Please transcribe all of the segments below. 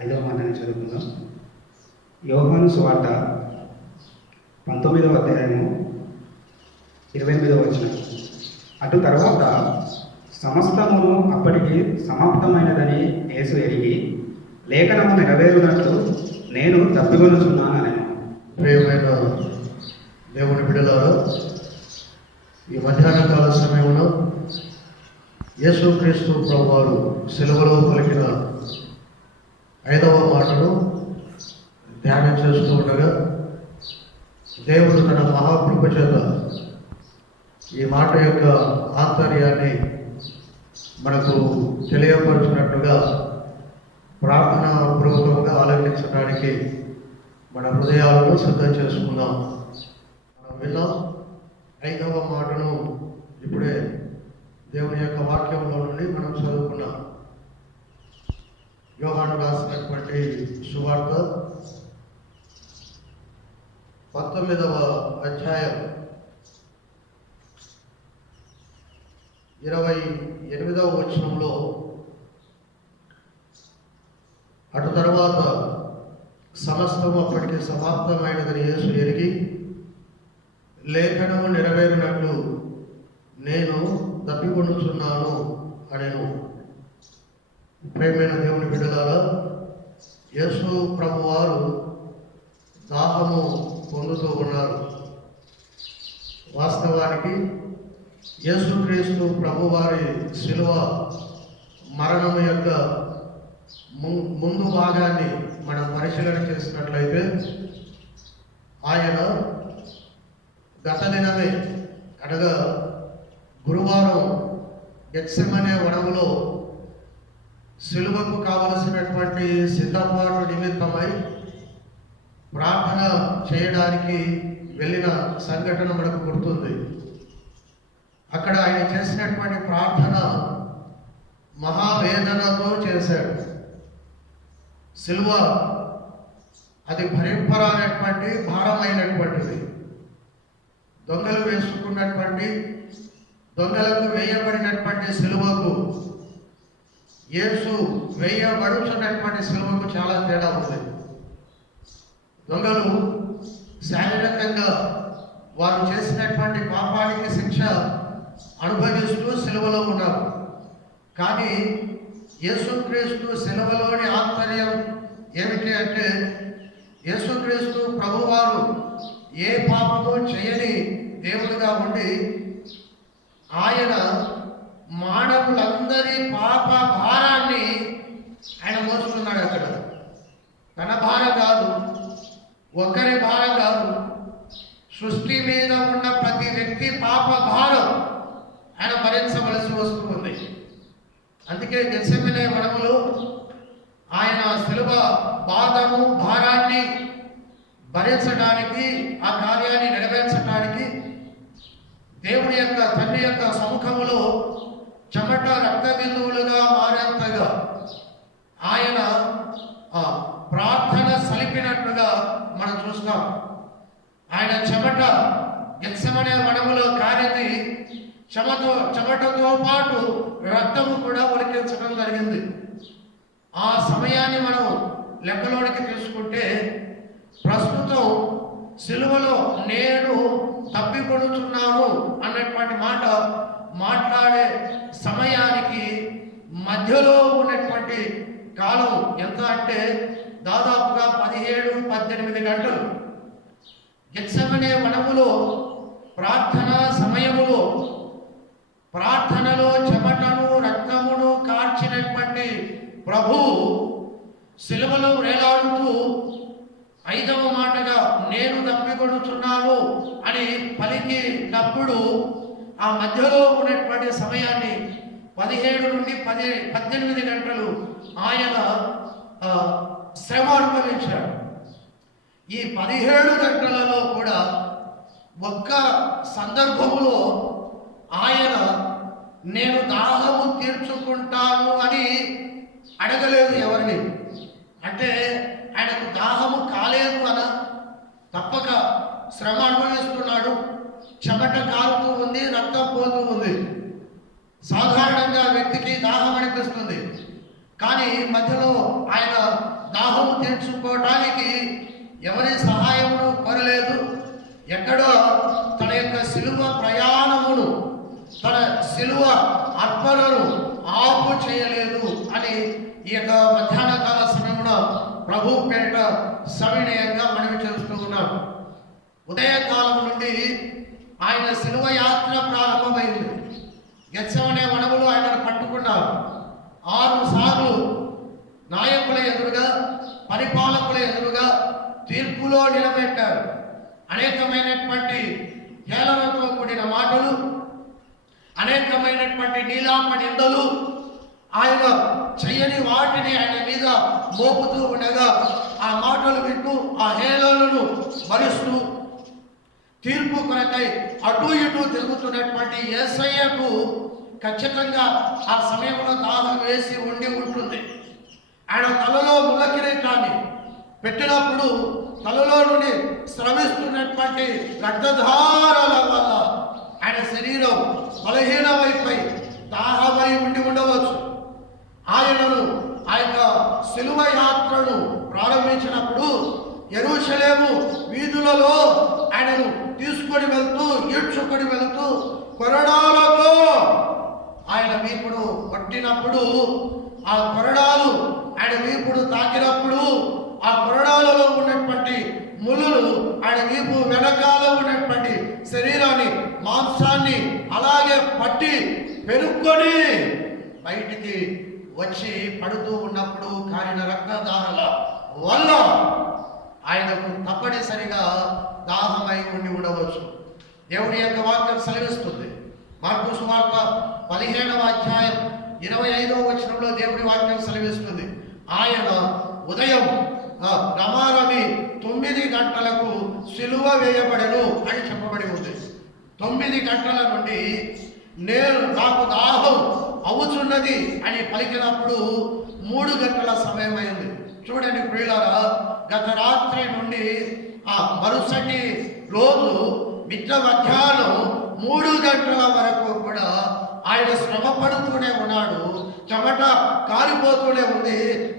5వ మాటని చదువుకుందాం. యోహాను సువార్త 19వ అధ్యాయము 28వ వచనం. అటు తర్వాత సమస్తమును అప్పటికి సమాప్తమైనదని యేసు ఎరిగి, లేఖనము నెరవేరునట్లు నేను తప్పికొనుచున్నానని. ప్రియమైన దేవుని బిడ్డలారా, ఈ మధ్యాహ్న కాల సమయంలో యేసుక్రీస్తు ప్రభువారు సిలువలో పలికిన 5వ మాటను ధ్యానం చేస్తూ ఉండగా దేవుడు తన మహాకృప చేత ఈ మాట యొక్క ఆంతర్యాన్ని మనకు తెలియపరచినట్లుగా ప్రార్థనా పూర్వకంగా ఆలోచించడానికి మన హృదయాలను సిద్ధం చేసుకుందాం. మనం విన్నాం 5వ మాటను ఇప్పుడే దేవుని యొక్క వాక్యంలో నుండి మనం చదువుకున్నాం. యోహాను రాసినటువంటి సువార్త 19వ అధ్యాయం 28వ వచనంలో, అటు తర్వాత సమస్తము అప్పటికి సమాప్తమైనదని యేసు ఎరిగి, లేఖనము నెరవేరినట్లు నేను తప్పికొనుచున్నాను అనెను. ప్రియమైన దేవుని బిడ్డలారా, యేసు ప్రభువారు దాహము పొందుతూ ఉన్నారు. వాస్తవానికి యేసుక్రీస్తు ప్రభువారి శిలువ మరణము యొక్క ముందు భాగాన్ని మనం పరిశీలన చేసినట్లయితే, ఆయన గత దినమే అనగా గురువారం గెత్సెమనే వనములో శిలువకు కావలసినటువంటి సిద్ధపాటు నిమిత్తమై ప్రార్థన చేయడానికి వెళ్ళిన సంఘటన మనకు గుర్తుంది. అక్కడ ఆయన చేసినటువంటి ప్రార్థన మహావేదనతో చేశాడు. శిలువ అది భరింపరానటువంటి భారమైనటువంటిది. దొంగలు వేసుకున్నటువంటి, దొంగలకు వేయబడినటువంటి శిలువకు, యేసు వేయబడుతున్నటువంటి శిలువకు చాలా తేడా ఉంది. దొంగలు శారీరకంగా వారు చేసినటువంటి పాపానికి శిక్ష అనుభవిస్తూ శిలువలో ఉన్నారు. కానీ యేసుక్రీస్తు శిలువలోని ఆంతర్యం ఏమిటి అంటే, యేసుక్రీస్తు ప్రభువారు ఏ పాపము చేయని దేవుడిగా ఉండి, ఆయన మానవులందరి పాప భారాన్ని ఆయన మోస్తున్నాడు. అక్కడ తన భారం కాదు, ఒకరి భారం కాదు, సృష్టి మీద ఉన్న ప్రతి వ్యక్తి పాప భారం ఆయన భరించవలసి వస్తుంది. అందుకే గెత్సెమనే వనములో ఆయన శిలువ బాధము భారాన్ని భరించడానికి, ఆ కార్యాన్ని నెరవేర్చడానికి దేవుని యొక్క తండ్రి యొక్క సముఖములో చెమట రక్త బిందువులుగా మారేంతగా ఆయన ప్రార్థన సలిపినట్లుగా మనం చూస్తాం. ఆయన చెమట గెత్సెమనే వనములో కారింది. చెమటతో పాటు రక్తము కూడా ఒలికించడం జరిగింది. ఆ సమయాన్ని మనం లెక్కలోనికి తీసుకుంటే, ప్రస్తుతం సిలువలో నేను తప్పికొనుచున్నాను అన్నటువంటి మాట మాట్లాడే సమయానికి మధ్యలో ఉన్నటువంటి కాలం ఎంత అంటే దాదాపుగా 17-18 గంటలు. గెత్సెమనే వనములో ప్రార్థనా సమయములో, ప్రార్థనలో చెమటను రక్తమును కార్చినటువంటి ప్రభు శిలువలో వేలాడుతూ 5వ మాటగా నేను తప్పికొనుచున్నాను అని పలికినప్పుడు, ఆ మధ్యలో ఉన్నటువంటి సమయాన్ని 17 నుండి 18 గంటలు ఆయన శ్రమ అనుభవించాడు. ఈ 17 గంటలలో కూడా ఒక్క సందర్భములో ఆయన నేను దాహము తీర్చుకుంటాను అని అడగలేదు ఎవరిని. అంటే ఆయనకు దాహము కాలేదు అన, తప్పక శ్రమ అనుభవిస్తున్నాడు, చెమట కారుతూ ఉంది, రక్తం పోతూ ఉంది. సాధారణంగా వ్యక్తికి దాహం అనిపిస్తుంది, కానీ మధ్యలో ఆయన దాహము తీర్చుకోవటానికి ఎవరి సహాయమును కోరలేదు. ఎక్కడో తన యొక్క శిలువ ప్రయాణమును, తన శిలువ అర్పణను ఆపు చేయలేదు అని ఈ యొక్క మధ్యాహ్న కాల సమయంలో ప్రభు పేట సవినయంగా మనవి చేస్తూ ఉన్నాం. ఉదయకాలం నుండి ఆయన శిలువ యాత్ర ప్రారంభమైంది. గెత్సెమనే వనములో ఆయనను పట్టుకున్నారు. 6 సార్లు నాయకుల ఎదురుగా, పరిపాలకుల ఎదురుగా తీర్పులో నిలబెట్టారు. అనేకమైనటువంటి హేళనతో కూడిన మాటలు, అనేకమైనటువంటి నీలాప నిందలు, ఆయన చెయ్యని వాటిని ఆయన మీద మోపుతూ ఉండగా ఆ మాటలు వింటూ ఆ హేళనను భరిస్తూ తీర్పు కొరకై అటు ఇటు తిరుగుతున్నటువంటి యేసయ్యకు ఖచ్చితంగా ఆ సమయంలో దాహం వేసి ఉంటుంది. ఆయన తలలో ముళ్ళ కిరీటాన్ని పెట్టినప్పుడు తలలో నుండి స్రవిస్తున్నటువంటి రక్తధారల వల్ల ఆయన శరీరం బలహీనమైపై దాహమై ఉండవచ్చు. ఆయనను ఆ యొక్క శిలువ యాత్రను ప్రారంభించినప్పుడు యెరూషలేము వీధులలో ఆయనను తీసుకొని వెళ్తూ, ఈడ్చుకొని వెళ్తూ కొరడాలతో ఆయన వీపుడు కొట్టినప్పుడు, ఆ కొరడాలు ఆయన వీపుడు తాకినప్పుడు ఆ కొరడాలలో ఉన్నటువంటి ముళ్ళు ఆయన వీపు వెనకాల ఉన్నటువంటి శరీరాన్ని, మాంసాన్ని అలాగే పట్టి పెరుక్కొని బయటికి వచ్చి పడుతూ ఉన్నప్పుడు కారిన రక్తధారల వల్ల ఆయనకు తప్పనిసరిగా దాహమై ఉండవచ్చు. దేవుని యొక్క వాక్యం సెలవిస్తుంది. మార్కు సువార్త 15వ అధ్యాయం 25వ వచనంలో దేవుని వాక్యం సెలవిస్తుంది. ఆయన ఉదయం రమారమి 9 గంటలకు సిలువ వేయబడెను అని చెప్పబడి ఉంది. 9 గంటల నుండి నాకు దాహం అవుతున్నది అని పలికినప్పుడు 3 గంటల సమయం అయింది. చూడండి ప్రియులారా, గత రాత్రి నుండి ఆ మరుసటి రోజు మిట్ట మధ్యాహ్నం 3 గంటల వరకు కూడా ఆయన శ్రమ పడుతూనే ఉన్నాడు. చెమట కారిపోతూనే ఉంది,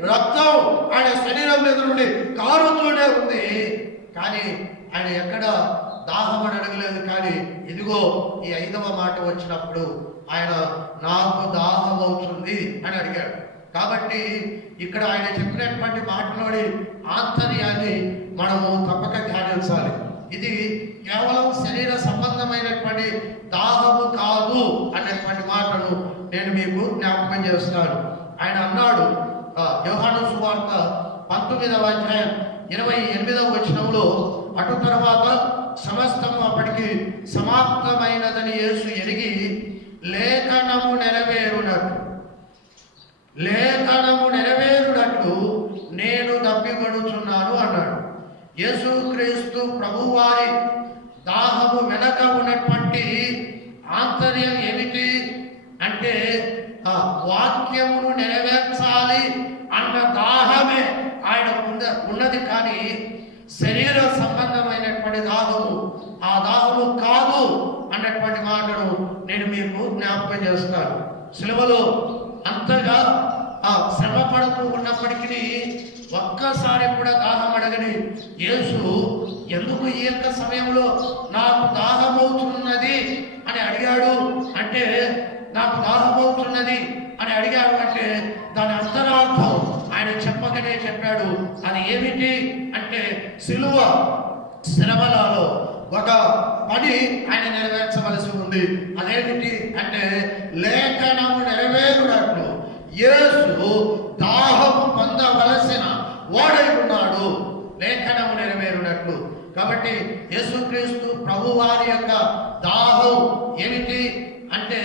రక్తం ఆయన శరీరం మీద నుండి కారుతూనే ఉంది. కానీ ఆయన ఎక్కడ దాహం అని అడగలేదు. కానీ ఇదిగో ఈ 5వ మాట వచ్చినప్పుడు ఆయన నాకు దాహం అవుతుంది అని అడిగాడు. కాబట్టి ఇక్కడ ఆయన చెప్పినటువంటి మాటలోని ఆంతర్యాన్ని మనము తప్పక ధ్యానించాలి. ఇది కేవలం శరీర సంబంధమైనటువంటి దాహము కాదు అనేటువంటి మాటను నేను మీకు జ్ఞాపకం చేస్తున్నాను. ఆయన అన్నాడు, యోహాను సువార్త 19వ అధ్యాయం 28వ వచనంలో, అటు తర్వాత సమస్తము అప్పటికి సమాప్తమైనదని యేసు ఎరిగి లేఖనము నెరవేరునట్లు నేను దప్పికొనుచున్నాను అన్నాడు. యేసుక్రీస్తు ప్రభువారి దాహము వెనక ఉన్నటువంటి ఆంతర్యం ఏమిటి అంటే వాక్యమును నెరవేర్చాలి అన్న దాహమే ఆయన ఉన్నది. కానీ శరీర సంబంధమైనటువంటి దాహము ఆ దాహము కాదు అన్నటువంటి మాటను నేను మీకు జ్ఞాపకం చేస్తాను. సిలువలో అంతగా శ్రమ పడుతూ ఉన్నప్పటికీ ఒక్కసారి కూడా దాహం అడగని యేసు ఎందుకు ఈ యొక్క సమయంలో నాకు దాహమవుతున్నది అని అడిగాడు అంటే, నాకు దాహమవుతున్నది అని అడిగాడు అంటే దాని అంతరార్థం ఆయన చెప్పకనే చెప్పాడు. అది ఏమిటి అంటే, సిలువ శ్రమలలో ఒక పని ఆయన నెరవేర్చవలసి ఉంది. అదేమిటి అంటే, లేఖనము నెరవేరునట్లు యేసు దాహము పొందవలసిన వాడై ఉన్నాడు. లేఖనము నెరవేరునట్లు. కాబట్టి యేసుక్రీస్తు ప్రభువారి యొక్క దాహం ఏమిటి అంటే,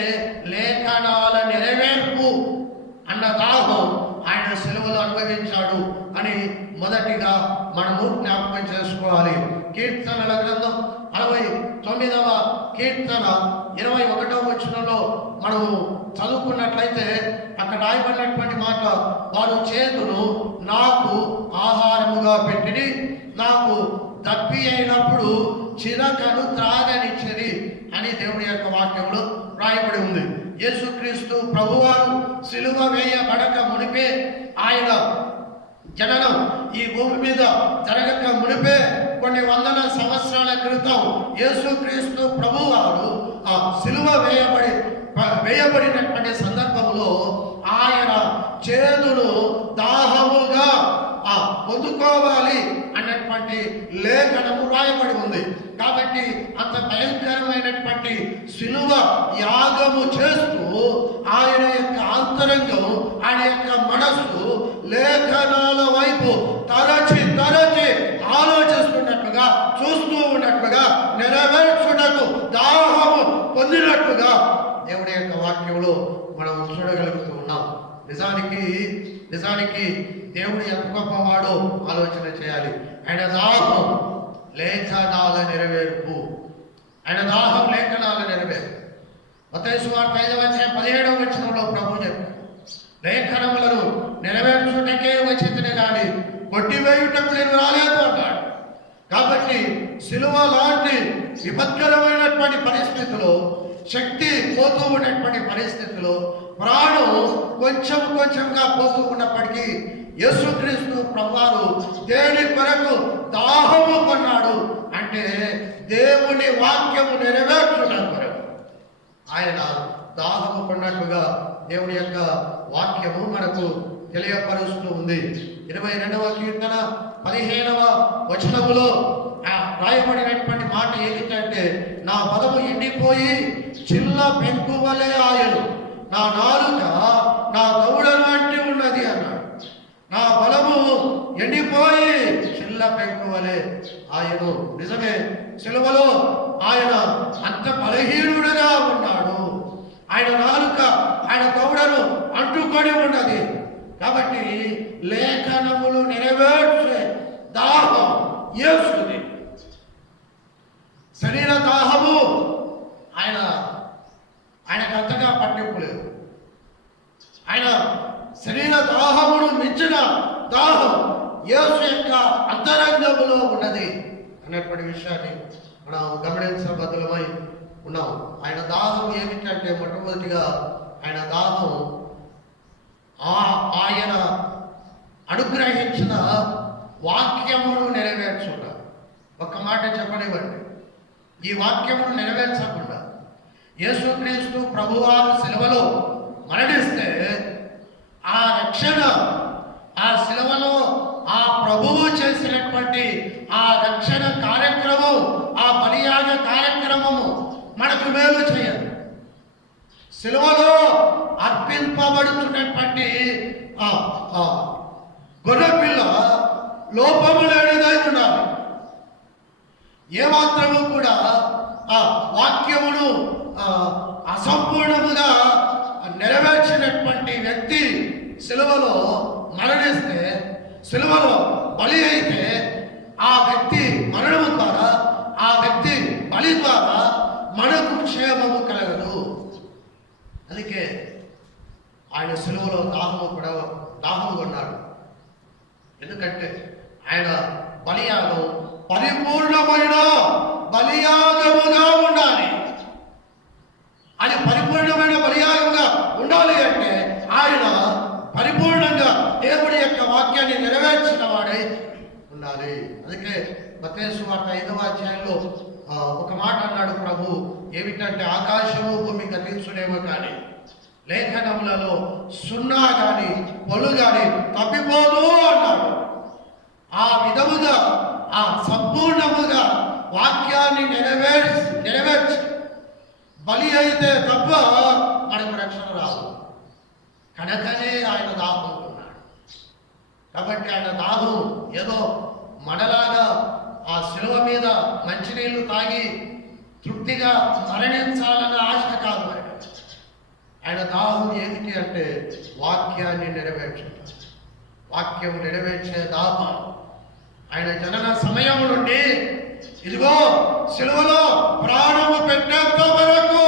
లేఖనాల నెరవేర్పు అన్న దాహం ఆయన సిలువలో అనుభవించాడు అని మొదటిగా మనము జ్ఞాపకం చేసుకోవాలి. కీర్తనల గ్రంథం 69వ కీర్తన 21వ వచనంలో మనము చదువుకున్నట్లయితే అక్కడ రాయబడినటువంటి మాట, వారు చేతును నాకు ఆహారముగా పెట్టిని, నాకు దప్పి అయినప్పుడు చిరకను త్రాగనిచ్చిరి అని దేవుని యొక్క వాక్యంలో రాయబడి ఉంది. యేసుక్రీస్తు ప్రభువారు సిలువ వేయబడక మునిపే ఆయన జననం ఈ భూమి మీద జరగక మునిపే కొన్ని వందల సంవత్సరాల క్రితం యేసుక్రీస్తు ప్రభువారు ఆ సిలువ వేయబడినటువంటి సందర్భంలో ఆయన చేదును దాహముగా పొందుకోవాలి అన్నటువంటి లేఖనము రాయబడి ఉంది. కాబట్టి అంత భయంకరమైనటువంటి సిలువ యాగము చేస్తూ ఆయన యొక్క అంతరంగం, ఆయన యొక్క మనస్సు లేఖనాల వైపు తరచి ఆలోచిస్తున్నట్లుగా, చూస్తూ ఉన్నట్లుగా, నెరవేర్చుటకు దాహము పొందినట్లుగా దేవుడి యొక్క వాక్యంలో మనం చూడగలుగుతూ ఉన్నాం. నిజానికి దేవుడు ఎంత గొప్పవాడో ఆలోచన చేయాలి. ఆయన దాహం లేఖనాల నెరవేర్పు, ఆయన దాహం లేఖనాల నెరవేర్పు. మత్తయి సువార్త 5:17 ప్రభు చెప్పారు, లేఖనములను నెరవేర్చుటకే వచ్చింది కానీ కొట్టివేయుటకు నేను రాలేదు అన్నాడు. కాబట్టి సిలువ లాంటి విపత్కరమైనటువంటి పరిస్థితుల్లో, శక్తి పోతూ ఉన్నటువంటి పరిస్థితుల్లో, ప్రాణం కొంచెంగా పోతూ ఉన్నప్పటికీ యేసుక్రీస్తు ప్రభువారు దేని కొరకు దాహము కొన్నాడు అంటే దేవుని వాక్యము నెరవేర్చుట కొరకు ఆయన దాహము కొన్నట్లుగా దేవుని యొక్క వాక్యము మనకు తెలియపరుస్తూ ఉంది. 22వ కీర్తన 15వ వచనములో రాయబడినటువంటి మాట ఏమిటంటే, నా పదము ఎండిపోయి చిల్ల పెంకు వలె ఆయను, నా నాలుక నా దౌడను అంటి ఉన్నది అన్నాడు. నా బలము ఎండిపోయి చిల్ల పెంకు వలె ఆయను. నిజమే, సిలువలో ఆయన అంత బలహీనుడుగా ఉన్నాడు. ఆయన నాలుక, ఆయన దౌడను అంటుకొని ఉన్నది. కాబట్టి లేఖనములు నెరవేర్చే దాహం యేసుది. శరీర దాహము ఆయనకు అంతగా పట్టింపు లేదు. ఆయన శరీర దాహమును మించిన దాహం యేసు యొక్క అంతరంగములో ఉన్నది అన్నటువంటి విషయాన్ని మనం గమనించబద్దులమై ఉన్నాం. ఆయన దాహం ఏమిటంటే, మొట్టమొదటిగా ఆయన దాహం ఆయన అనుగ్రహించిన వాక్యమును నెరవేర్చుట. ఒక్క మాట చెప్పనివ్వండి, ఈ వాక్యమును నెరవేర్చకుండా యేసుక్రీస్తు ప్రభువారు సిలువలో మరణిస్తే ఆ రక్షణ, ఆ సిలువలో ఆ ప్రభువు చేసినటువంటి ఆ రక్షణ కార్యక్రమం, ఆ బలియాగ కార్యక్రమము మనకు మేలు చేయదు. సిలువలో అర్పింపబడుతున్నటువంటి గొర్రెపిల్ల లోపము లేనిదై ఉండాలి. ఏమాత్రము కూడా ఆ వాక్యమును అసంపూర్ణముగా నెరవేర్చినటువంటి వ్యక్తి సిలువలో మరణిస్తే, సిలువలో బలి అయితే, ఆ వ్యక్తి మరణము ద్వారా, ఆ వ్యక్తి బలి ద్వారా మనకు క్షేమము కలగదు. అందుకే ఆయన సిలువలో దాహము కొన్నాడు. ఎందుకంటే ఆయన బలియాగం పరిపూర్ణమైన బలియాగముగా ఉండాలి. అది పరిపూర్ణమైన బలియాగంగా ఉండాలి అంటే ఆయన పరిపూర్ణంగా దేవుడి యొక్క వాక్యాన్ని నెరవేర్చిన వాడై ఉండాలి. అందుకే మత్తయి సువార్త 5వ ఒక మాట అన్నాడు ప్రభు, ఏమిటంటే, ఆకాశము భూమి గతించునేమో కానీ లేఖనములలో సున్నా కానీ పొలు కానీ తప్పిపోదు అన్నాడు. ఆ విధముగా ఆ సంపూర్ణముగా వాక్యాన్ని నెరవేర్చి బలి అయితే తప్ప మనకు రక్షణ రాదు. కనుకనే ఆయన దాహం ఉన్నాడు. కాబట్టి ఆయన దాహం ఏదో మనలాగా ఆ శిలువ మీద మంచినీళ్లు తాగి తృప్తిగా మరణించాలన్న ఆశ కాదు. ఆయన దాహం ఏమిటి అంటే వాక్యాన్ని నెరవేర్చుట, వాక్యం నెరవేర్చే దాహం. ఆయన జనన సమయం నుండి ఇదిగో సిలువలో ప్రాణము పెట్టేంత వరకు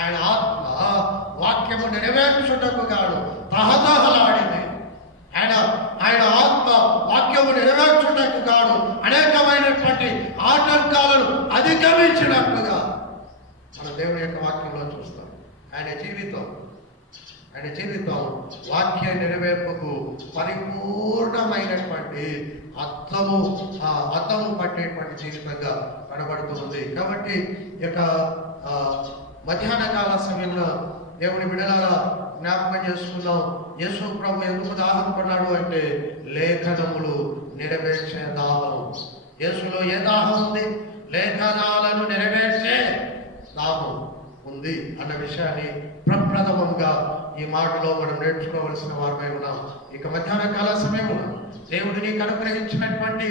ఆయన ఆత్మ వాక్యము నెరవేర్చుటకు గాడు తహతహలాడింది. ఆయన ఆత్మ వాక్యము నెరవేర్చుటకు గాడు అనేకమైనటువంటి ఆటంకాలను అధిగమించినట్లుగా మన దేవుని యొక్క వాక్యంలో చూస్తాం. ఆయన జీవితం, ఆయన ఆయన జీవితం వాక్య నెరవేర్పుకు పరిపూర్ణమైనటువంటి అర్థము పట్టేటువంటి జీవితంగా కనబడుతుంది. కాబట్టి ఈ యొక్క మధ్యాహ్న కాల సమయంలో దేవుని బిడ్డలారా జ్ఞాపకం చేసుకున్నాం. యేసు ప్రభు ఎందుకు దాహం పడ్డాడు అంటే లేఖనములు నెరవేర్చే దాహం. యేసులో ఏ దాహం ఉంది? లేఖనాలను నెరవేర్చే దాహం ఉంది అన్న విషయాన్ని ప్రప్రథమంగా ఈ మాటలో మనం నేర్చుకోవలసిన వారమై ఉన్నాం. ఇక మధ్యాహ్న కాల సమయంలో దేవుడు నీకు అనుగ్రహించినటువంటి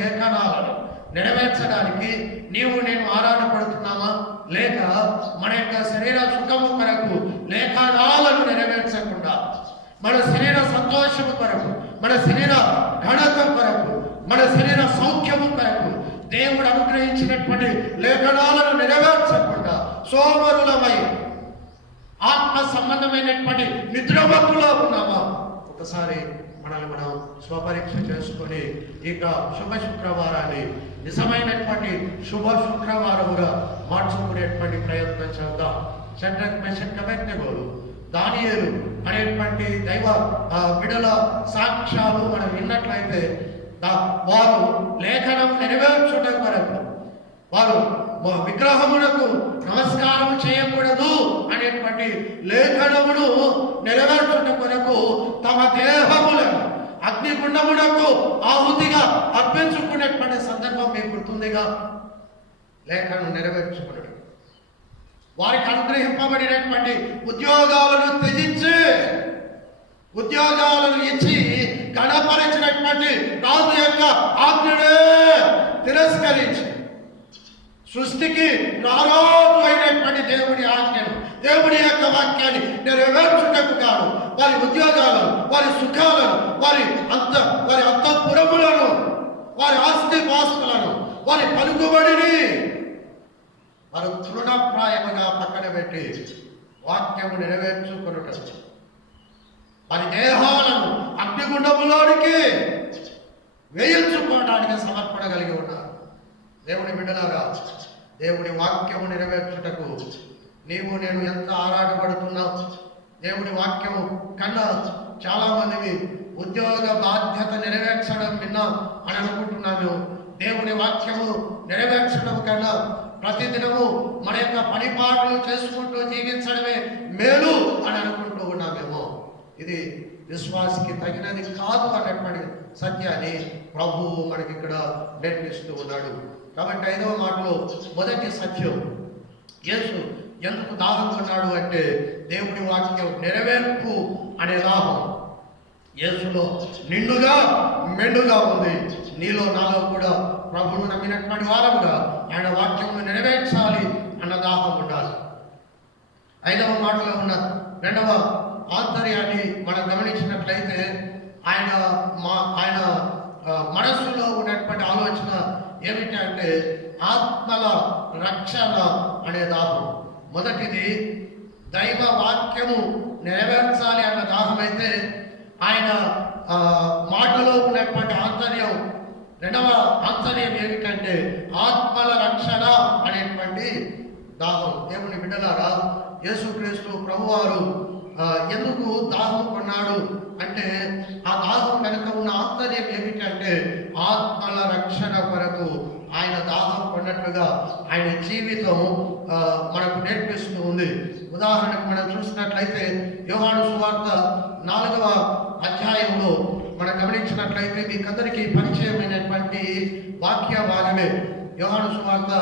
లేఖనాలను నెరవేర్చడానికి నీవు నేను ఆరాటపడుతున్నామా? లేక మన యొక్క శరీర సుఖము కొరకు లేఖనాలను నెరవేర్చకుండా మన శరీర సంతోషము కొరకు, మన శరీర ఘనత కొరకు, మన శరీర సౌఖ్యము కొరకు దేవుడు అనుగ్రహించినటువంటి లేఖనాలను నెరవేర్చకుండా సోమరులమై ఆత్మ సంబంధమైనటువంటి నిద్రమత్తులో ఉన్నామా? ఒకసారి మనల్ని మనం స్వపరీక్ష చేసుకొని ఇక శుభ శుక్రవారాన్ని నిజమైనటువంటి శుభ శుక్రవారముగా మార్చుకునేటువంటి ప్రయత్నం చేద్దాం. షడ్రక్ మెషక్ అబేద్నెగోలు, దానియేలు అనేటువంటి దైవ బిడల సాక్ష్యాలు మనం విన్నట్లయితే వారు లేఖనం నెరవేర్చుట కొరకు, వారు విగ్రహములకు నమస్కారం చేయకూడదు అనేటువంటి లేఖనమును నెరవేర్చుట కొరకు తమ దేహములను అగ్నిగుండమునకు ఆహుతిగా అర్పించుకునేటువంటి సందర్భం మీకు గుర్తుందిగా. లేఖనం నెరవేర్చుకున్నాడు. వారికి అనుగ్రహింపబడినటువంటి ఉద్యోగాలను త్యజించి ఉద్యోగాలను ఇచ్చి గణపరిచినటువంటి రాజు యొక్క ఆజ్ఞనే తిరస్కరించి సృష్టికి రారాజు అయినటువంటి దేవుడి ఆజ్ఞను, దేవుడి యొక్క వాక్యాన్ని నెరవేర్చుటకు కాదు వారి ఉద్యోగాలను, వారి సుఖాలను, వారి అంతఃపురములను, వారి ఆస్తిపాస్తులను, వారి పలుకుబడిని వారు తృణప్రాయముగా పక్కన పెట్టి వాక్యము నెరవేర్చుకున్నట, వారి దేహాలను అగ్నిగుండములోనికి వేయించుకోవడానికి సమర్పణ కలిగి ఉన్నారు. దేవుని బిడ్డలారా, దేవుడి వాక్యము నెరవేర్చుటకు నీవు నేను ఎంత ఆరాటపడుతున్నావు. దేవుడి వాక్యము కన్నా చాలా మందివి ఉద్యోగ బాధ్యత నెరవేర్చడం విన్నాం అని అనుకుంటున్నాము. దేవుని వాక్యము నెరవేర్చడం కన్నా ప్రతిదినము మన యొక్క పనిపాట్లు చేసుకుంటూ జీవించడమే మేలు అని అనుకుంటూ ఉన్నామేమో. ఇది విశ్వాసికి తగినది కాదు అన్నటువంటి సత్యాన్ని ప్రభువు మనకి ఇక్కడ నేర్పిస్తూ ఉన్నాడు. కాబట్టి 5వ మాటలో మొదటి సత్యం, యేసు ఎందుకు దాహం కొన్నాడు అంటే దేవుడి వాక్యం నెరవేర్పు అనే దాహం యేసులో నిండుగా మెండుగా ఉంది. నీలో నాలో కూడా ప్రభువును నమ్మినటువంటి వారముగా ఆయన వాక్యమును నెరవేర్చాలి అన్న దాహం ఉండాలి. 5వ మాటలో ఉన్న 2వ ఆంతర్యాన్ని మనం గమనించినట్లయితే ఆయన మనస్సులో ఉన్నటువంటి ఆలోచన ఏమిటంటే ఆత్మల రక్షణ అనే దాహం. మొదటిది దైవ వాక్యము నెరవేర్చాలి అన్న దాహం అయితే ఆయన మాటలో ఉన్నటువంటి ఆంతర్యం, 2వ ఆంతర్యం ఏమిటంటే ఆత్మల రక్షణ అనేటువంటి దాహం. దేవుని బిడ్డలారా, యేసుక్రీస్తు ప్రభువారు ఎందుకు దాహం కొన్నాడు అంటే ఆ దాహం కనుక ఉన్న ఆంతర్యం ఏమిటంటే ఆత్మల రక్షణ కొరకు ఆయన దాహం కొన్నట్లుగా ఆయన జీవితం మనకు నేర్పిస్తూ ఉంది. ఉదాహరణకు మనం చూసినట్లయితే యోహాను సువార్త 4వ అధ్యాయంలో మనం గమనించినట్లయితే మీకందరికీ పరిచయమైనటువంటి వాక్య భాగమే. యోహాను సువార్త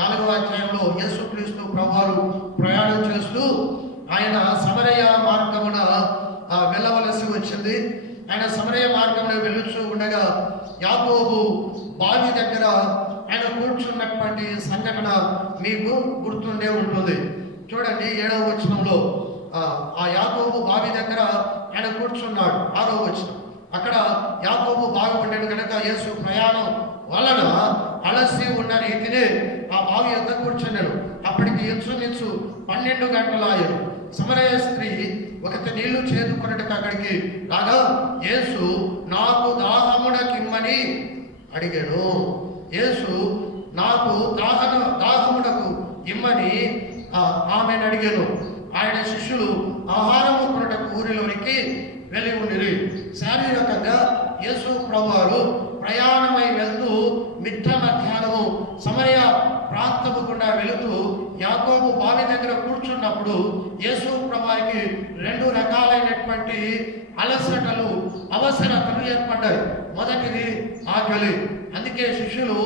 4వ అధ్యాయంలో యేసుక్రీస్తు ప్రభువారు ప్రయాణం చేస్తూ ఆయన సమరయ మార్గమున వెళ్ళవలసి వచ్చింది. ఆయన సమరయ మార్గంలో వెళుచూ ఉండగా యాకోబు బావి దగ్గర ఆయన కూర్చున్నటువంటి సంఘటన మీకు గుర్తుండే ఉంటుంది. చూడండి 7వ వచనంలో ఆ యాకోబు బావి దగ్గర ఆయన కూర్చున్నాడు. 6వ వచనం, అక్కడ యాకోబు బావి ఉండేది కనుక యేసు ప్రయాణం వలన అలసి ఉన్న రీతిని ఆ బావి యొద్ద కూర్చున్నాడు. అప్పటికి ఇంచుమించు 12 గంటలాయను. సమరయ స్త్రీ ఒకటి నీళ్లు చేదుకున్నట్టుకు అక్కడికి రాగా యేసు నాకు దాహమునకిమ్మని అడిగాడు. యేసు నాకు దాహమునకు ఇమ్మని ఆమెను అడిగాను. ఆయన శిష్యులు ఆహారము కొనుటకు ఊరిలోనికి వెళ్ళి ఉండిరి. శారీరకంగా యేసు ప్రభువారు ప్రయాణమై వెళ్తూ మిట్ట మధ్యాహ్నము సమరయ ప్రాంతము గుండా వెళుతూ యాకోబు బావి దగ్గర కూర్చున్నప్పుడు యేసు ప్రభువారికి 2 రకాలైనటువంటి అలసటలు అవసరతలు ఏర్పడ్డాయి. మొదటిది ఆకలి. అందుకే శిష్యులు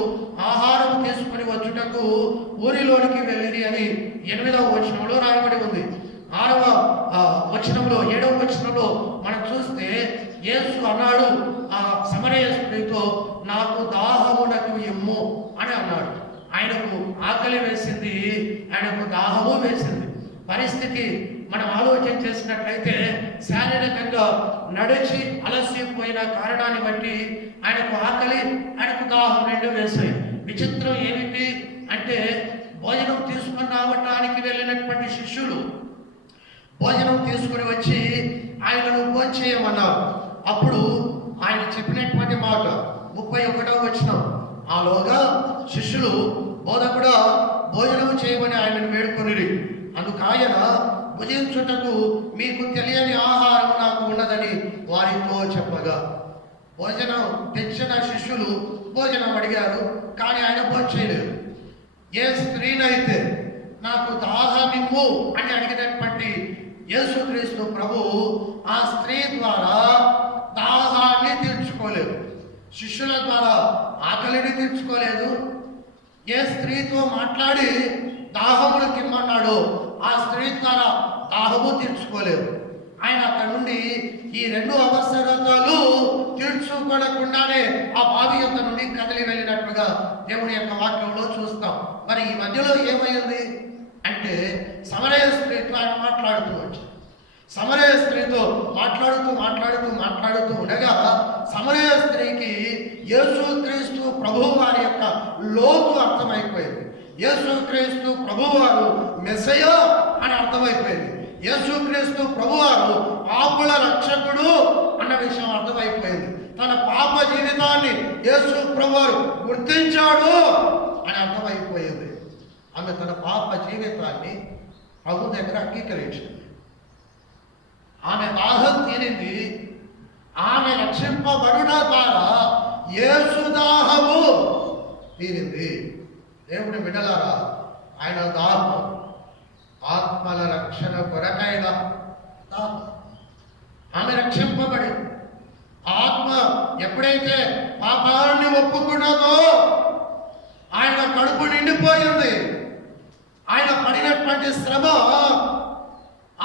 ఆహారం తీసుకుని వచ్చుటకు ఊరిలోనికి వెళ్ళిరి అని 8వ వచనంలో రాయబడి ఉంది. 6వ వచనంలో 7వ వచనంలో మనం చూస్తే యేసు అన్నాడు ఆ సమరయ స్త్రీతో, నాకు దాహమునకు ఇమ్ము అని అన్నాడు. ఆయనకు ఆకలి వేసింది, ఆయనకు దాహము వేసింది. పరిస్థితి మనం ఆలోచన చేసినట్లయితే శారీరకంగా నడిచి అలసిపోయిన కారణాన్ని బట్టి ఆయనకు ఆకలి, ఆయనకు దాహం 2 వేశాయి. విచిత్రం ఏమిటి అంటే భోజనం తీసుకుని రావటానికి వెళ్ళినటువంటి శిష్యులు భోజనం తీసుకుని వచ్చి ఆయనను భోంచేయమన్నారు. అప్పుడు ఆయన చెప్పినటువంటి మాట 31వ వచనం, ఆలోగా శిష్యులు బోధకుడా భోజనం చేయమని ఆయనను వేడుకొనిరి. అందుకు ఆయన, భుజించుటకు మీకు తెలియని ఆహారం నాకు ఉన్నదని వారితో చెప్పగా, భోజనం తెచ్చిన శిష్యులు భోజనం అడిగారు, కానీ ఆయన భోంచేయలేదు. ఏ స్త్రీనైతే నాకు దాహమిమ్ము అని అడిగినటువంటి యేసుక్రీస్తు ప్రభు ఆ స్త్రీ ద్వారా దాహాన్ని తీర్చుకోలేదు, శిష్యుల ద్వారా ఆకలిని తీర్చుకోలేదు. ఏ స్త్రీతో మాట్లాడి దాహమును కిమ్మన్నాడో ఆ స్త్రీ ద్వారా దాహము తీర్చుకోలేదు. ఆయన అక్కడి నుండి ఈ 2 అవసరతలు తీర్చుకోనకుండానే ఆ బావి యొక్క నుండి కదిలి వెళ్ళినట్టుగా దేవుని యొక్క వాక్యంలో చూస్తాం. మరి ఈ మధ్యలో ఏమైంది అంటే సమరయ స్త్రీతో ఆయన మాట్లాడుతూ వచ్చారు. సమరయ స్త్రీతో మాట్లాడుతూ ఉండగా సమరయ స్త్రీకి యేసుక్రీస్తు ప్రభువు వారి యొక్క లోతు అర్థమైపోయింది. యేసుక్రీస్తు ప్రభువారు మెస్సయా అని అర్థమైపోయింది. యేసుక్రీస్తు ప్రభువారు పాపుల రక్షకుడు అన్న విషయం అర్థమైపోయింది. తన పాప జీవితాన్ని యేసు ప్రభువారు గుర్తించాడు అని అర్థమైపోయింది. ఆమె తన పాప జీవితాన్ని ప్రభు దగ్గర అంగీకరించింది. ఆమె దాహం తీరింది. ఆమె రక్షింపబడుట ద్వారా యేసు దాహము తీరింది. దేవుని బిడ్డలారా, ఆయన దాహం ఆత్మల రక్షణ కొరకైన దాహం. ఆమె రక్షింపబడి ఆత్మ ఎప్పుడైతే పాపాన్ని ఒప్పుకున్నదో ఆయన కడుపు నిండిపోయింది. ఆయన పడినటువంటి శ్రమ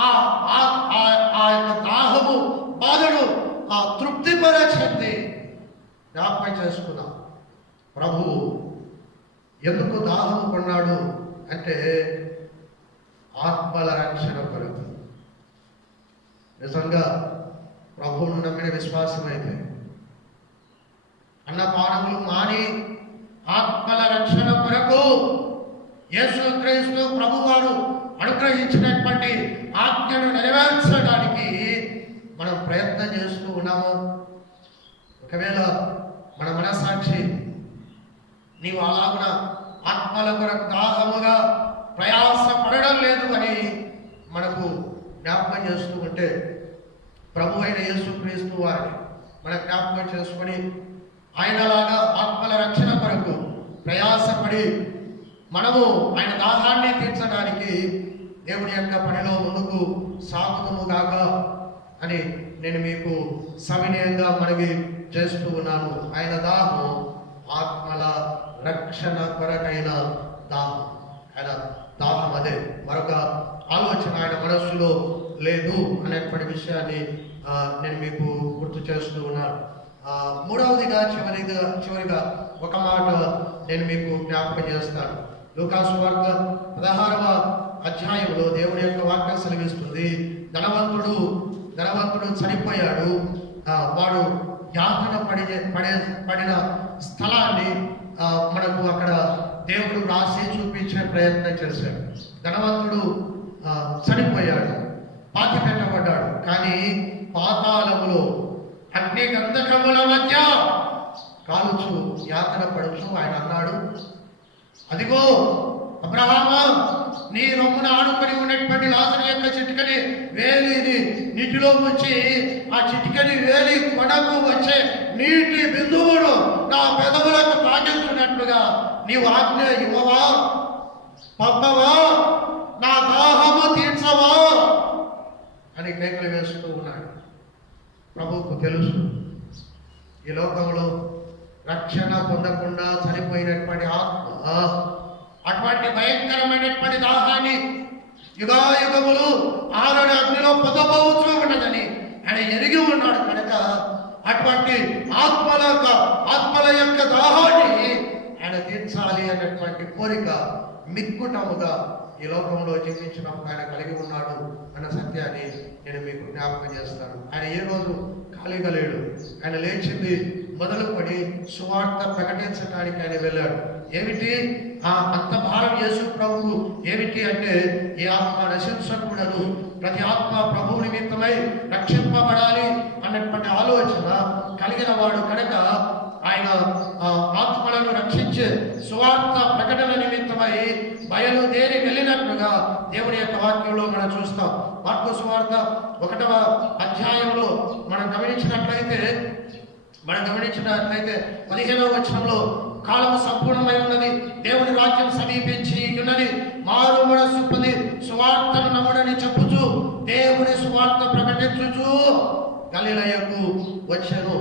ఆ యొక్క దాహము బాధను తృప్తిపరచింది. జ్ఞాపకం చేసుకున్నాం. ప్రభువు ఎందుకు దాహము కొన్నాడు అంటే ఆత్మల రక్షణ కొరకు. నిజంగా ప్రభువును నమ్మిన విశ్వాసమైతే అన్నపానములు మాని ఆత్మల రక్షణ కొరకు యేసుక్రీస్తు ప్రభువారు అనుగ్రహించినటువంటి ఆజ్ఞను నెరవేర్చడానికి మనం ప్రయత్నం చేస్తూ ఉన్నాము. ఒకవేళ మన మనసాక్షి నీవు అలాగున ఆత్మల కొరకు దాహముగా ప్రయాస పడడం లేదు అని మనకు జ్ఞాపకం చేస్తూ ఉంటే ప్రభు అయిన యేసుక్రీస్తు వారిని మన జ్ఞాపకం చేసుకొని ఆయనలాగా ఆత్మల రక్షణ కొరకు ప్రయాసపడి మనము ఆయన దాహాన్ని తీర్చడానికి దేవుని యొక్క పనిలో ముందుకు సాగుతుము గాక అని నేను మీకు సవినయంగా మనవి చేస్తూ ఉన్నాను. ఆయన దాహం ఆత్మల రక్షణ కొరకైన దాహం. ఆయన దాహం అదే, మరొక ఆలోచన ఆయన మనస్సులో లేదు అనేటువంటి విషయాన్ని నేను మీకు గుర్తు చేస్తూ ఉన్నాను. మూడవదిగా చివరిగా ఒక మాట నేను మీకు జ్ఞాపకం చేస్తాను. లూకాసు వార్త 16వ అధ్యాయంలో దేవుని యొక్క వాక్యం సెలవిస్తుంది. ధనవంతుడు చనిపోయాడు. వాడు యాతన పడిన స్థలాన్ని మనకు అక్కడ దేవుడు రాసి చూపించే ప్రయత్నం చేశాడు. ధనవంతుడు చనిపోయాడు, పాతి పెట్టబడ్డాడు. కానీ పాతాళములో అగ్ని గంధకముల మధ్య కాలుచు యాతన పడుచు ఆయన అన్నాడు, అదిగో అబ్రహామా, నీ రొమ్మున ఆనుకొని ఉన్నటువంటి లాజరు యొక్క చిటికని వేలిని నీటిలో ముంచి ఆ చిటికని వేలి కొనకు వచ్చే నీటి బిందువును నా పెదవులకు తాకించున్నట్లుగా నీవు ఆజ్ఞ ఇవ్వవా, పంపవా, నా దాహము తీర్చవా అని కేకలు వేస్తూ ఉన్నాడు. ప్రభువుకు తెలుసు ఈ లోకంలో రక్షణ పొందకుండా చనిపోయినటువంటి ఆత్మ అటువంటి భయంకరమైనటువంటి దాహాన్ని యుగాయుగములు ఆరని అగ్నిలో పొందబోతూ ఉన్నదని ఆయన ఎరిగి ఉన్నాడు కనుక అటువంటి ఆత్మల యొక్క దాహాన్ని ఆయన తీర్చాలి అన్నటువంటి కోరిక మిక్కుటముగా ఈ లోకంలో జీవించినప్పుడు ఆయన కలిగి ఉన్నాడు అన్న సత్యాన్ని నేను మీకు జ్ఞాపకం చేస్తాను. ఆయన ఏ రోజు ఖాళీగా లేడు. ఆయన లేచింది మొదలుకొని సువార్త ప్రకటించడానికి ఆయన వెళ్ళాడు. ఏమిటి అంత భారం యేసు ప్రభువు ఏమిటి అంటే, ఈ ఆత్మ నశించకూడదు, ప్రతి ఆత్మ ప్రభువు నిమిత్తమై రక్షింపబడాలి అన్నటువంటి ఆలోచన కలిగిన వాడు కనుక ఆయన ఆత్మలను రక్షించే సువార్త ప్రకటన నిమిత్తమై బయలుదేరి వెళ్ళినట్లుగా దేవుని యొక్క వాక్యంలో మనం చూస్తాం. మార్కు సువార్త 1వ అధ్యాయంలో మనం గమనించినట్లయితే 15వ వచనంలో కాలము సంపూర్ణమై ఉన్నది, దేవుని రాజ్యం సమీపించి ఉన్నది, మారు మనస్సు పొంది సువార్తను నమ్ముడని చెప్పుచు దేవుని సువార్త ప్రకటించుచు గలిలయకు వచ్చాను.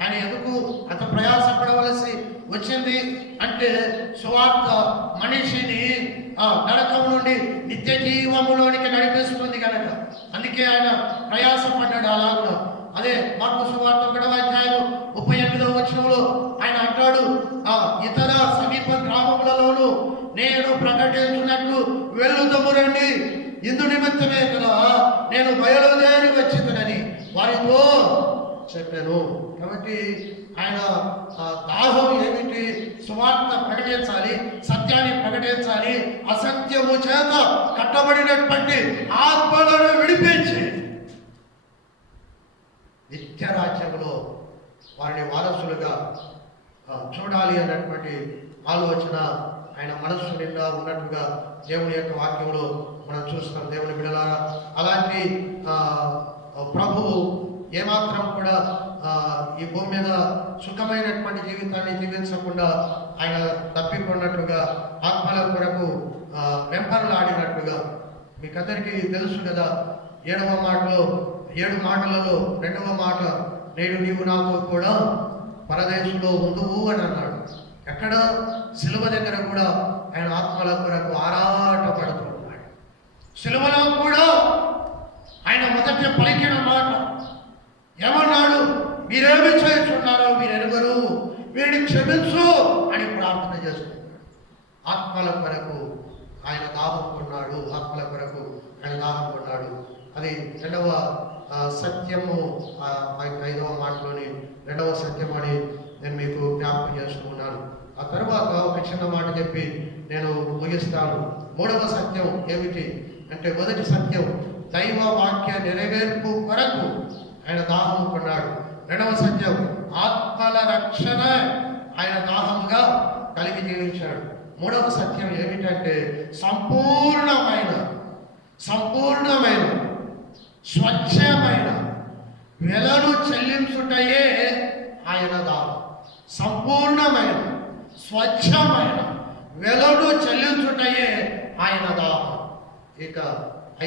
ఆయన ఎందుకు అంత ప్రయాసపడవలసి వచ్చింది అంటే, సువార్త మనిషిని నరకం నుండి నిత్య జీవములోనికి నడిపిస్తుంది కనుక అందుకే ఆయన ప్రయాసపడ్డాడు. అలాగా అదే మార్కు సువార్త 1వ అధ్యాయం 38వ వచనంలో ఆయన అంటాడు, ఇతర సమీప గ్రామములలోనూ నేను ప్రకటించున్నట్లు వెళ్ళుదము రండి, ఇందు నిమిత్తమే కదా నేను బయలుదేరి వచ్చిందని వారితో చెప్పాను. కాబట్టి ఆయన దాహం ఏమిటి? సువార్త ప్రకటించాలి, సత్యాన్ని ప్రకటించాలి, అసత్యము చేత కట్టబడినటువంటి ఆత్మలను విడిపించి నిత్య రాజ్యంలో వారిని వారసులుగా చూడాలి అన్నటువంటి ఆలోచన ఆయన మనస్సు నిండా ఉన్నట్టుగా దేవుని యొక్క వాక్యంలో మనం చూస్తాం. దేవుని బిడ్డలారా, అలాంటి ప్రభువు ఏమాత్రం కూడా ఈ భూమి మీద సుఖమైనటువంటి జీవితాన్ని జీవించకుండా ఆయన తప్పికొన్నట్లుగా ఆత్మల కొరకు వెంపర్లాడినట్లుగా మీకందరికీ తెలుసు కదా. 7వ మాటలో 7 మాటలలో 2వ మాట, నేడు నీవు నాతో కూడా పరదేశంలో ఉందువు అని అన్నాడు. ఎక్కడ? సిలువ దగ్గర కూడా ఆయన ఆత్మల కొరకు ఆరాటపడుతున్నాడు. సిలువలో కూడా ఆయన మొదట పలికిన మాట ఏమన్నాడు? మీరేమి చేస్తున్నారో మీరు ఎరుగరు, వీడిని క్షమించు అని ప్రార్థన చేస్తున్నాడు. ఆత్మల కొరకు ఆయన దాహం కొన్నాడు, ఆత్మల కొరకు ఆయన దాహం కొన్నాడు. అది 2వ సత్యము 5వ మాటలోని 2వ సత్యం అని నేను మీకు జ్ఞాపకం చేస్తున్నాను. ఆ తర్వాత ఒక చిన్న మాట చెప్పి నేను ముగిస్తాను. 3వ సత్యం ఏమిటి అంటే, మొదటి సత్యం దైవ వాక్య నెరవేర్పు కొరకు ఆయన దాహం కొన్నాడు. 2వ సత్యం ఆత్మల రక్షణ ఆయన దాహంగా కలిగి జీవించాడు. 3వ సత్యం ఏమిటంటే, సంపూర్ణమైన స్వచ్ఛమైన వెలను చెల్లించుటయే ఆయన దాహం. సంపూర్ణమైన స్వచ్ఛమైన వెలను చెల్లించుటయే ఆయన దాహం. ఇక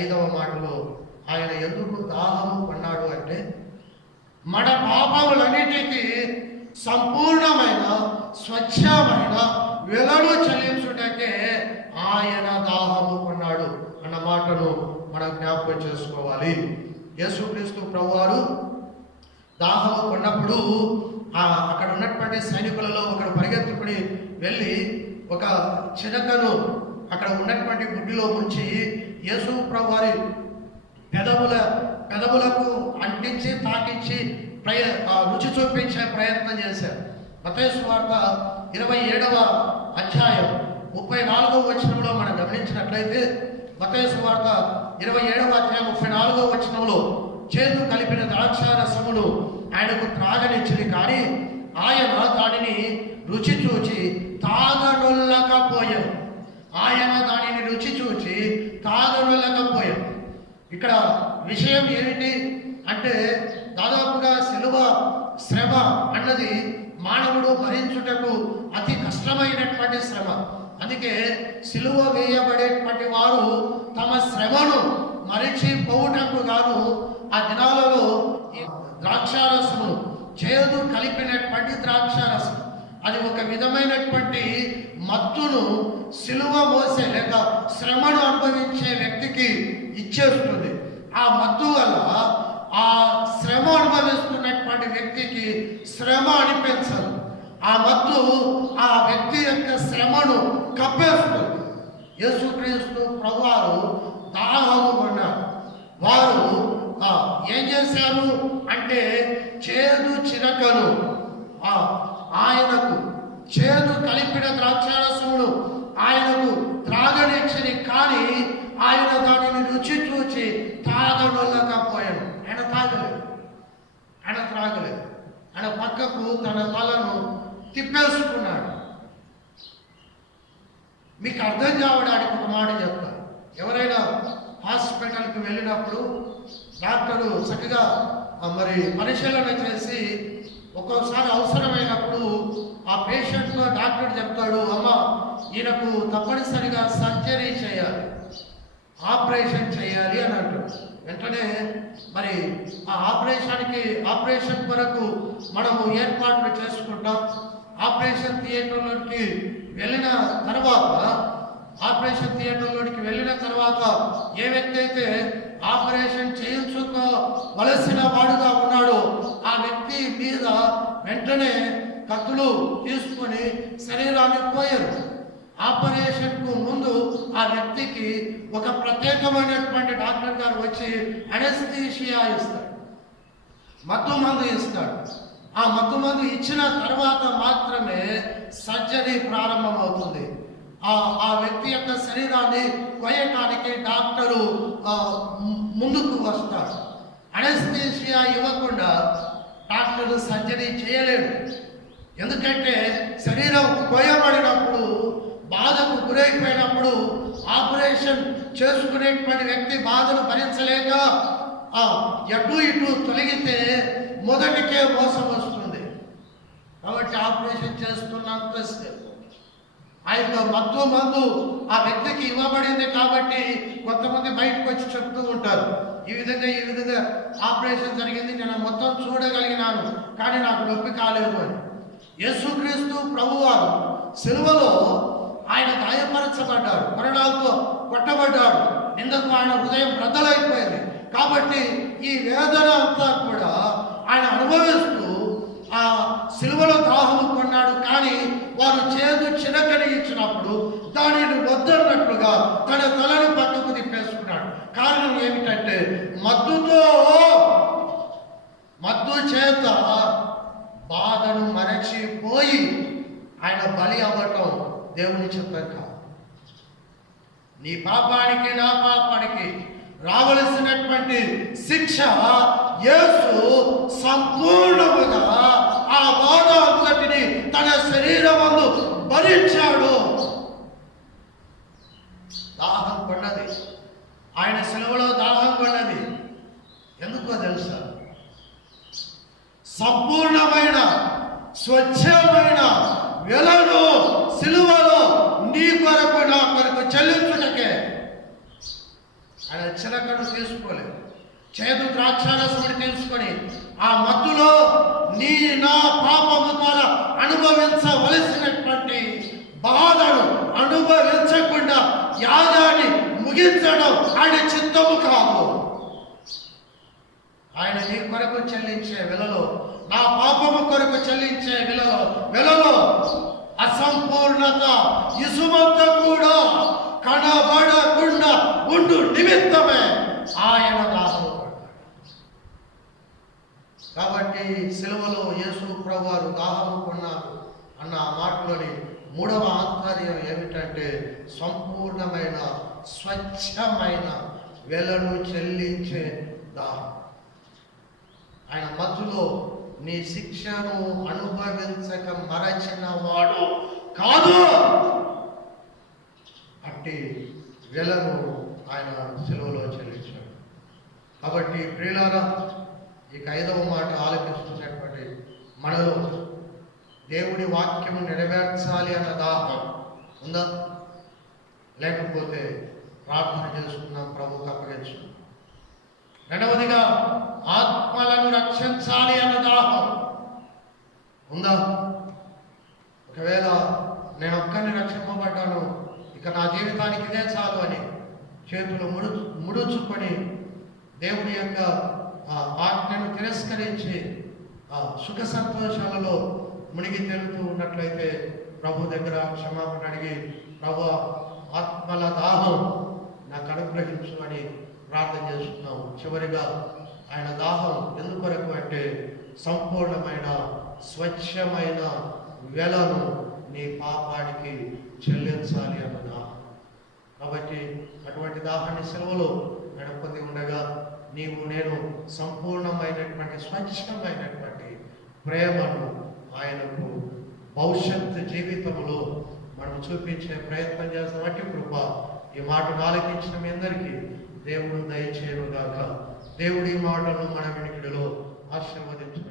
5వ మాటలో ఆయన ఎందుకు దాహము కొన్నాడు అంటే, మన పాపములన్నిటికీ సంపూర్ణమైన స్వచ్ఛమైన వెలను చెల్లించుటకే ఆయన దాహము కొన్నాడు అన్న మాటను మనం జ్ఞాపకం చేసుకోవాలి. యేసుక్రీస్తు ప్రభువారు దాహము కొన్నప్పుడు అక్కడ ఉన్నటువంటి సైనికులలో ఒకడు పరిగెత్తుకుని వెళ్ళి ఒక చిలకను అక్కడ ఉన్నటువంటి గుడ్డిలో ముంచి యేసు ప్రభువారి పెదవులకు అంటించి తాకించి రుచి చూపించే ప్రయత్నం చేశారు. మత్తయి సువార్త 27వ అధ్యాయం 34వ వచనంలో మనం గమనించినట్లయితే, మత్తయి సువార్త 27వ అధ్యాయం 34వ వచనంలో చేదు కలిపిన ద్రాక్షారసమును ఆయనకు త్రాగనిచ్చింది, కానీ ఆయన దానిని రుచి చూచి తాగనొల్లకపోయాను. ఆయన దానిని రుచి చూచి ఇక్కడ విషయం ఏమిటి అంటే దాదాపుగా సిలువ శ్రమ అన్నది మానవుడు భరించుటకు అతి కష్టమైనటువంటి శ్రమ. అందుకే సిలువ వేయబడేటువంటి వారు తమ శ్రమను మరిచిపోవుటకు గాను ఆ దినాలలో ద్రాక్షారసము చేదు కలిపినటువంటి ద్రాక్షారసం అది ఒక విధమైనటువంటి మత్తును సిలువ మోసే లేక శ్రమను అనుభవించే వ్యక్తికి ఇచ్చేస్తుంది. ఆ మత్తు వల్ల ఆ శ్రమ అనుభవిస్తున్నటువంటి వ్యక్తికి శ్రమ అనిపించదు. ఆ మత్తు ఆ వ్యక్తి యొక్క శ్రమను కప్పేస్తుంది. యేసుక్రీస్తు ప్రభువారు దాహము కొన్నారు. వారు ఏం చేశారు అంటే చేదు చిరకను ఆయనకు చేదు కలిపిన ద్రాక్షారసమును ఆయనకు త్రాగనిచ్చని కానీ ఆయన దానిని రుచి చూచి తాగనొల్లకపోయాడు. ఆయన త్రాగలేదు. ఆయన పక్కకు తన తలను తిప్పేసుకున్నాడు. మీకు అర్థం కావడానికి ఒక మాట చెప్తాను. ఎవరైనా హాస్పిటల్కి వెళ్ళినప్పుడు డాక్టరు చక్కగా మరి పరిశీలన చేసి ఒక్కోసారి అవసరమైనప్పుడు ఆ పేషెంట్తో డాక్టర్ చెప్తాడు, అమ్మ ఈయనకు తప్పనిసరిగా సర్జరీ చేయాలి, ఆపరేషన్ చేయాలి అని అంటాడు. వెంటనే మరి ఆ ఆపరేషన్ కొరకు మనము ఏర్పాట్లు చేసుకుంటాం. ఆపరేషన్ థియేటర్లోకి వెళ్ళిన తర్వాత ఏ వ్యక్తి అయితే ఆపరేషన్ చేయించుకోవలసిన వాడుగా ఉన్నాడో ఆ వ్యక్తి మీద వెంటనే కత్తులు తీసుకొని శరీరాన్ని కోయరు. ఆపరేషన్కు ముందు ఆ వ్యక్తికి ఒక ప్రత్యేకమైనటువంటి డాక్టర్ గారు వచ్చి అనెస్థీషియా ఇస్తాడు, మత్తు మందు ఇస్తాడు. ఆ మత్తు మందు ఇచ్చిన తర్వాత మాత్రమే సర్జరీ ప్రారంభమవుతుంది. ఆ వ్యక్తి యొక్క శరీరాన్ని కోయటానికి డాక్టరు ముందుకు వస్తాడు. అనెస్థీషియా ఇవ్వకుండా డాక్టరు సర్జరీ చేయలేడు. ఎందుకంటే శరీరం కోయబడినప్పుడు బాధకు గురైపోయినప్పుడు ఆపరేషన్ చేసుకునేటువంటి వ్యక్తి బాధను భరించలేక ఎటు ఇటు తొలగితే మొదటికే మోసం వస్తుంది. కాబట్టి ఆపరేషన్ చేస్తున్నంతసేపు ఆ యొక్క మత్తు మందు ఆ వ్యక్తికి ఇవ్వబడింది. కాబట్టి కొంతమంది బయటకు వచ్చి చెప్తూ ఉంటారు, ఈ విధంగా ఆపరేషన్ జరిగింది, నేను మొత్తం చూడగలిగినాను కానీ నాకు నొప్పి కాలేదు అని. యేసుక్రీస్తు ప్రభువారు సిలువలో ఆయన గాయపరచబడ్డాడు, కొరడాలతో కొట్టబడ్డాడు, నిందకు ఆయన హృదయం బ్రద్దలైపోయింది. కాబట్టి ఈ వేదన అంతా కూడా ఆయన అనుభవిస్తూ ఆ సిలువలో దాహము కొన్నాడు. కానీ వారు చేదు చిరకని ఇచ్చినప్పుడు దానిని వద్దన్నట్లుగా తన తలను పక్కకు తిప్పేసుకున్నాడు. కారణం ఏమిటంటే మత్తు చేత బాధను మరచిపోయి ఆయన బలి అవ్వటం దేవుని చిత్తం కాదు. నీ పాపానికి నా పాపానికి రావలసినటువంటి శిక్ష యేసు సంపూర్ణముగా ఆ బాధ అంతటిని తన శరీరమందు భరించాడు. దాహం కొన్నది, ఆయన సిలువలో దాహం కొన్నది ఎందుకో తెలుసా? సంపూర్ణమైన స్వచ్ఛమైన వెలను సిలువలో నీ కొరకు నా కొరకు చెల్లించుటకే. ఆయన చిరకను తీసుకోలేదు, చేదు ద్రాక్షారసముని తీసుకొని ఆ మత్తులో నీ నా పాపము ద్వారా అనుభవించవలసినటువంటి బాధను అనుభవించకుండా యాగాన్ని ముగించడం ఆయన చిత్తము కాదు. ఆయన నీ కొరకు చెల్లించే వెలలో, నా పాపము కొరకు చెల్లించే వెలలో అసంపూర్ణత ఇసుమంత కూడా కనబడకుండా ఉండు నిమిత్తమే ఆయన దాహము. కాబట్టి సిలువలో యేసు ప్రభువారు దాహము కొన్నారు అన్న ఆ మాటలోని మూడవ ఆంతర్యం ఏమిటంటే సంపూర్ణమైన స్వచ్ఛమైన వెలను చెల్లించే దాహం. ఆయన మధ్యలో నీ శిక్షను అనుభవించక మరచిన వాడు కాదు. అట్టి వెలను ఆయన సిలువలో చెల్లించాడు. కాబట్టి ప్రియులారా, ఇక 5వ మాట ఆలకిస్తున్నటువంటి మనలో దేవుడి వాక్యము నెరవేర్చాలి అన్న దాహం ఉందా? లేకపోతే ప్రార్థన చేసుకున్నాం, ప్రభువుకు అప్పగించుకున్నాం. రెండవదిగా ఆత్మలను రక్షించాలి అన్న దాహం ఉందా? ఒకవేళ నేను ఒక్కరిని రక్షింపబడ్డాను, ఇక నా జీవితానికి ఇదే చాలు అని చేతులు ముడుచుకొని దేవుని యొక్క ఆజ్ఞను తిరస్కరించి సుఖ సంతోషాలలో మునిగి తేలుతూ ఉన్నట్లయితే ప్రభు దగ్గర క్షమాపణ అడిగి, ప్రభు ఆత్మల దాహం నాకు అనుగ్రహించు అని ప్రార్థన చేస్తున్నాం. చివరిగా ఆయన దాహం ఎందుకొరకు అంటే సంపూర్ణమైన స్వచ్ఛమైన వెలను నీ పాపానికి చెల్లించాలి అన్న దాహం. కాబట్టి అటువంటి దాహాన్ని సెలవులో గడపది ఉండగా నీవు నేను సంపూర్ణమైనటువంటి స్వచ్ఛమైనటువంటి ప్రేమను ఆయనకు భవిష్యత్తు జీవితంలో మనం చూపించే ప్రయత్నం చేస్తాం. అట్టి కృప ఈ మాటను ఆలకించిన మీ అందరికీ దేవుడు దయచేయుగాక. దేవుడి మాటలను మన వినికిడిలో ఆశీర్వదించు.